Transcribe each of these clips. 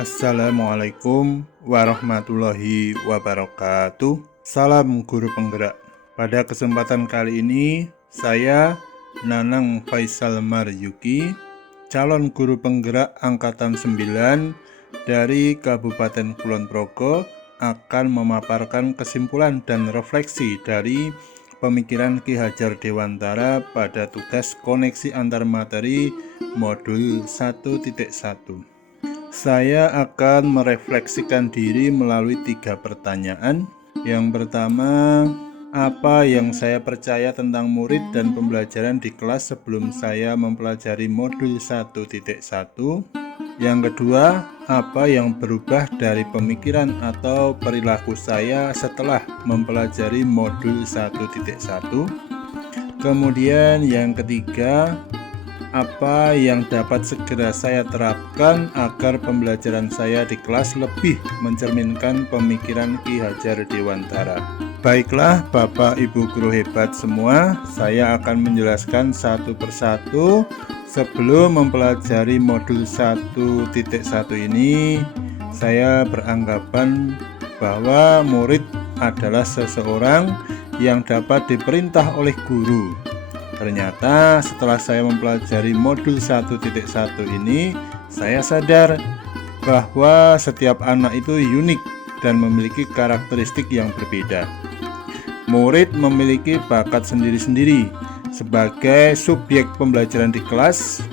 Assalamualaikum warahmatullahi wabarakatuh. Salam guru penggerak. Pada kesempatan kali ini, saya Nanang Faisal Maryuki, calon guru penggerak angkatan 9 dari Kabupaten Kulon Progo, akan memaparkan kesimpulan dan refleksi dari pemikiran Ki Hajar Dewantara pada tugas koneksi antar materi modul 1.1. Saya akan merefleksikan diri melalui 3 pertanyaan. Yang pertama, apa yang saya percaya tentang murid dan pembelajaran di kelas sebelum saya mempelajari modul 1.1? Yang kedua, apa yang berubah dari pemikiran atau perilaku saya setelah mempelajari modul 1.1? Kemudian yang ketiga, apa yang dapat segera saya terapkan agar pembelajaran saya di kelas lebih mencerminkan pemikiran Ki Hajar Dewantara. Baiklah Bapak Ibu guru hebat semua, saya akan menjelaskan satu persatu. Sebelum mempelajari modul 1.1 ini, saya beranggapan bahwa murid adalah seseorang yang dapat diperintah oleh guru. Ternyata setelah saya mempelajari modul 1.1 ini, saya sadar bahwa setiap anak itu unik dan memiliki karakteristik yang berbeda. Murid memiliki bakat sendiri-sendiri. Sebagai subjek pembelajaran di kelas,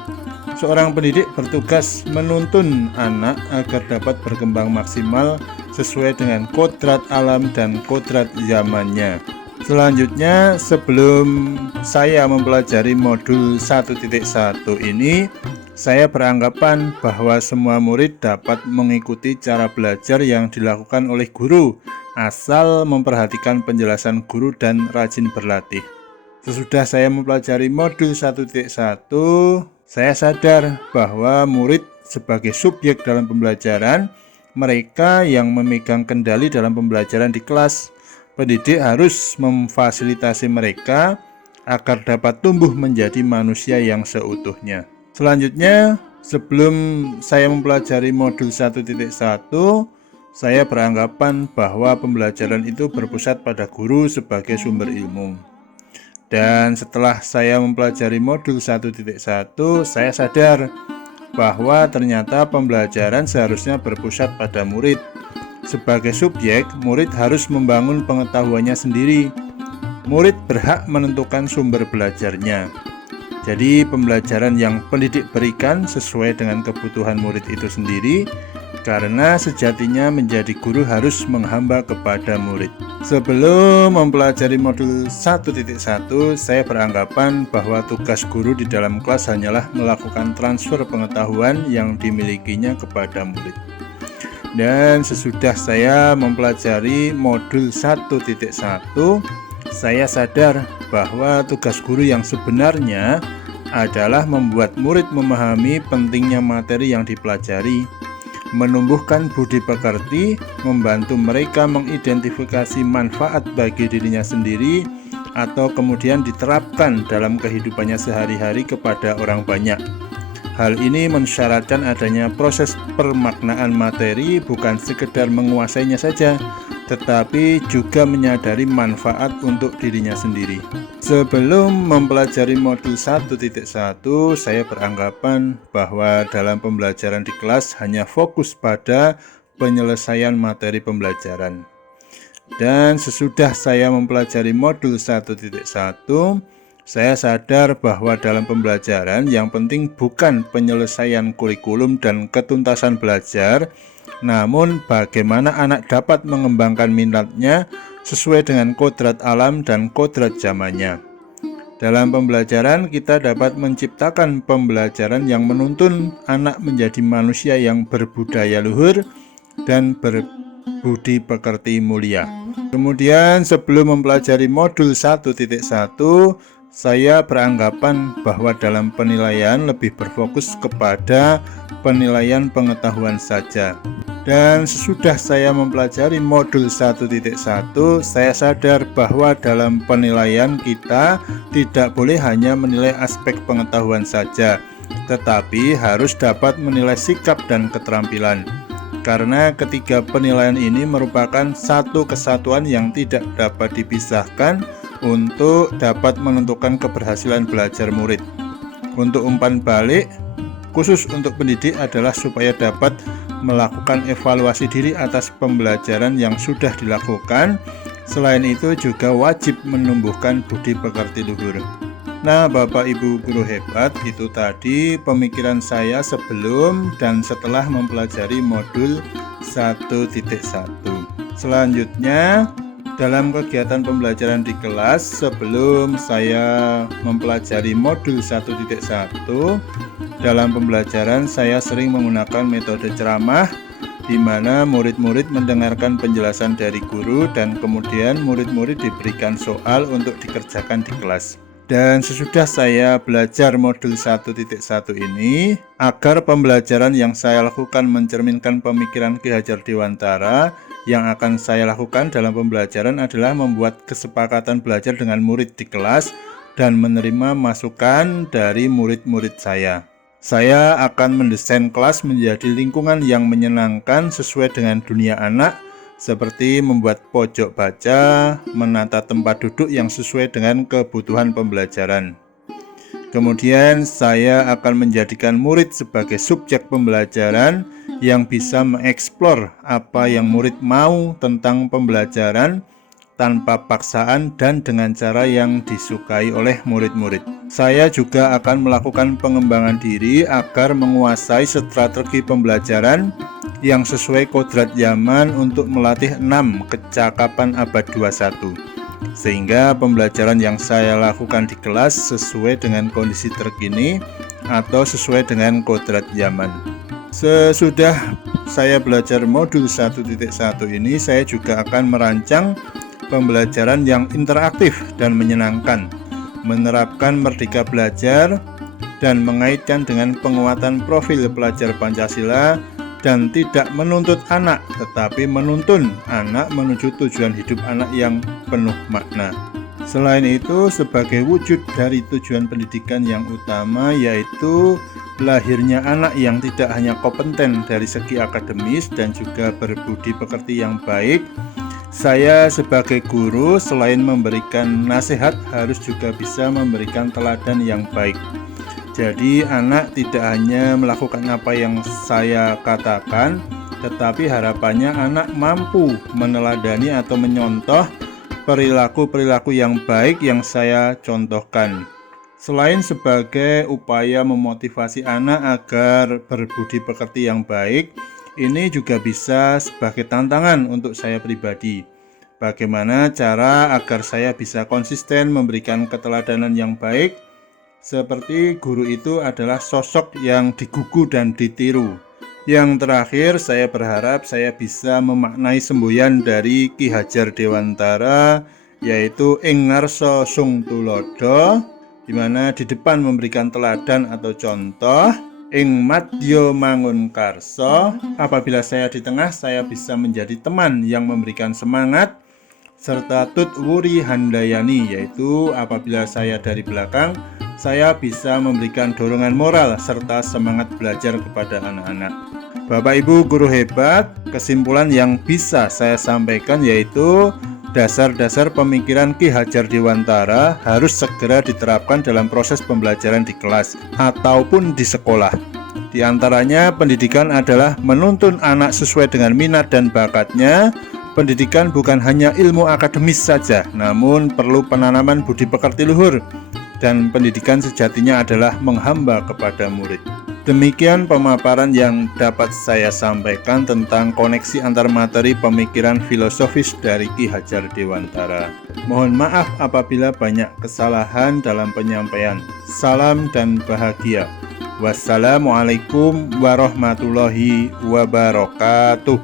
seorang pendidik bertugas menuntun anak agar dapat berkembang maksimal sesuai dengan kodrat alam dan kodrat zamannya. Selanjutnya, sebelum saya mempelajari modul 1.1 ini, saya beranggapan bahwa semua murid dapat mengikuti cara belajar yang dilakukan oleh guru, asal memperhatikan penjelasan guru dan rajin berlatih. Sesudah saya mempelajari modul 1.1, saya sadar bahwa murid sebagai subjek dalam pembelajaran, mereka yang memegang kendali dalam pembelajaran di kelas. Pendidik harus memfasilitasi mereka agar dapat tumbuh menjadi manusia yang seutuhnya. Selanjutnya, sebelum saya mempelajari modul 1.1, saya beranggapan bahwa pembelajaran itu berpusat pada guru sebagai sumber ilmu. Dan setelah saya mempelajari modul 1.1, saya sadar bahwa ternyata pembelajaran seharusnya berpusat pada murid. Sebagai subjek, murid harus membangun pengetahuannya sendiri. Murid berhak menentukan sumber belajarnya. Jadi, pembelajaran yang pendidik berikan sesuai dengan kebutuhan murid itu sendiri, karena sejatinya menjadi guru harus menghamba kepada murid. Sebelum mempelajari modul 1.1, saya beranggapan bahwa tugas guru di dalam kelas hanyalah melakukan transfer pengetahuan yang dimilikinya kepada murid. Dan sesudah saya mempelajari modul 1.1, saya sadar bahwa tugas guru yang sebenarnya adalah membuat murid memahami pentingnya materi yang dipelajari, menumbuhkan budi pekerti, membantu mereka mengidentifikasi manfaat bagi dirinya sendiri, atau kemudian diterapkan dalam kehidupannya sehari-hari kepada orang banyak. Hal ini mensyaratkan adanya proses permaknaan materi, bukan sekedar menguasainya saja, tetapi juga menyadari manfaat untuk dirinya sendiri. Sebelum mempelajari modul 1.1, saya beranggapan bahwa dalam pembelajaran di kelas hanya fokus pada penyelesaian materi pembelajaran. Dan sesudah saya mempelajari modul 1.1, saya sadar bahwa dalam pembelajaran yang penting bukan penyelesaian kurikulum dan ketuntasan belajar, namun bagaimana anak dapat mengembangkan minatnya sesuai dengan kodrat alam dan kodrat zamannya. Dalam pembelajaran, kita dapat menciptakan pembelajaran yang menuntun anak menjadi manusia yang berbudaya luhur dan berbudi pekerti mulia. Kemudian, sebelum mempelajari modul 1.1, saya beranggapan bahwa dalam penilaian lebih berfokus kepada penilaian pengetahuan saja. Dan sesudah saya mempelajari modul 1.1, saya sadar bahwa dalam penilaian kita tidak boleh hanya menilai aspek pengetahuan saja, tetapi harus dapat menilai sikap dan keterampilan. karena ketiga penilaian ini merupakan satu kesatuan yang tidak dapat dipisahkan untuk dapat menentukan keberhasilan belajar murid. Untuk umpan balik khusus untuk pendidik adalah supaya dapat melakukan evaluasi diri atas pembelajaran yang sudah dilakukan. Selain itu juga wajib menumbuhkan budi pekerti luhur. Nah, Bapak Ibu guru hebat, itu tadi pemikiran saya sebelum dan setelah mempelajari modul 1.1. Selanjutnya, dalam kegiatan pembelajaran di kelas sebelum saya mempelajari modul 1.1, dalam pembelajaran saya sering menggunakan metode ceramah, di mana murid-murid mendengarkan penjelasan dari guru dan kemudian murid-murid diberikan soal untuk dikerjakan di kelas. Dan sesudah saya belajar modul 1.1 ini, agar pembelajaran yang saya lakukan mencerminkan pemikiran Ki Hajar Dewantara, yang akan saya lakukan dalam pembelajaran adalah membuat kesepakatan belajar dengan murid di kelas dan menerima masukan dari murid-murid saya. Saya akan mendesain kelas menjadi lingkungan yang menyenangkan sesuai dengan dunia anak, seperti membuat pojok baca, menata tempat duduk yang sesuai dengan kebutuhan pembelajaran. Kemudian saya akan menjadikan murid sebagai subjek pembelajaran yang bisa mengeksplor apa yang murid mau tentang pembelajaran tanpa paksaan dan dengan cara yang disukai oleh murid-murid. Saya juga akan melakukan pengembangan diri agar menguasai strategi pembelajaran yang sesuai kodrat zaman untuk melatih 6 kecakapan abad 21, sehingga pembelajaran yang saya lakukan di kelas sesuai dengan kondisi terkini atau sesuai dengan kodrat zaman. Sesudah saya belajar modul 1.1 ini, saya juga akan merancang pembelajaran yang interaktif dan menyenangkan, menerapkan merdeka belajar dan mengaitkan dengan penguatan profil pelajar Pancasila, dan tidak menuntut anak tetapi menuntun anak menuju tujuan hidup anak yang penuh makna. Selain itu, sebagai wujud dari tujuan pendidikan yang utama, yaitu lahirnya anak yang tidak hanya kompeten dari segi akademis dan juga berbudi pekerti yang baik, saya sebagai guru selain memberikan nasihat harus juga bisa memberikan teladan yang baik. Jadi anak tidak hanya melakukan apa yang saya katakan, tetapi harapannya anak mampu meneladani atau menyontoh perilaku-perilaku yang baik yang saya contohkan. Selain sebagai upaya memotivasi anak agar berbudi pekerti yang baik, ini juga bisa sebagai tantangan untuk saya pribadi. Bagaimana cara agar saya bisa konsisten memberikan keteladanan yang baik? Seperti guru itu adalah sosok yang digugu dan ditiru. Yang terakhir, saya berharap saya bisa memaknai semboyan dari Ki Hajar Dewantara, yaitu ing ngarsa sung tulodo, di mana di depan memberikan teladan atau contoh, ing madya mangun karsa, apabila saya di tengah saya bisa menjadi teman yang memberikan semangat, serta tut wuri handayani, yaitu apabila saya dari belakang saya bisa memberikan dorongan moral serta semangat belajar kepada anak-anak. Bapak Ibu guru hebat, kesimpulan yang bisa saya sampaikan yaitu dasar-dasar pemikiran Ki Hajar Dewantara harus segera diterapkan dalam proses pembelajaran di kelas ataupun di sekolah. Di antaranya, pendidikan adalah menuntun anak sesuai dengan minat dan bakatnya. Pendidikan bukan hanya ilmu akademis saja, namun perlu penanaman budi pekerti luhur. Dan pendidikan sejatinya adalah menghamba kepada murid. Demikian pemaparan yang dapat saya sampaikan tentang koneksi antar materi pemikiran filosofis dari Ki Hajar Dewantara. Mohon maaf apabila banyak kesalahan dalam penyampaian. Salam dan bahagia. Wassalamualaikum warahmatullahi wabarakatuh.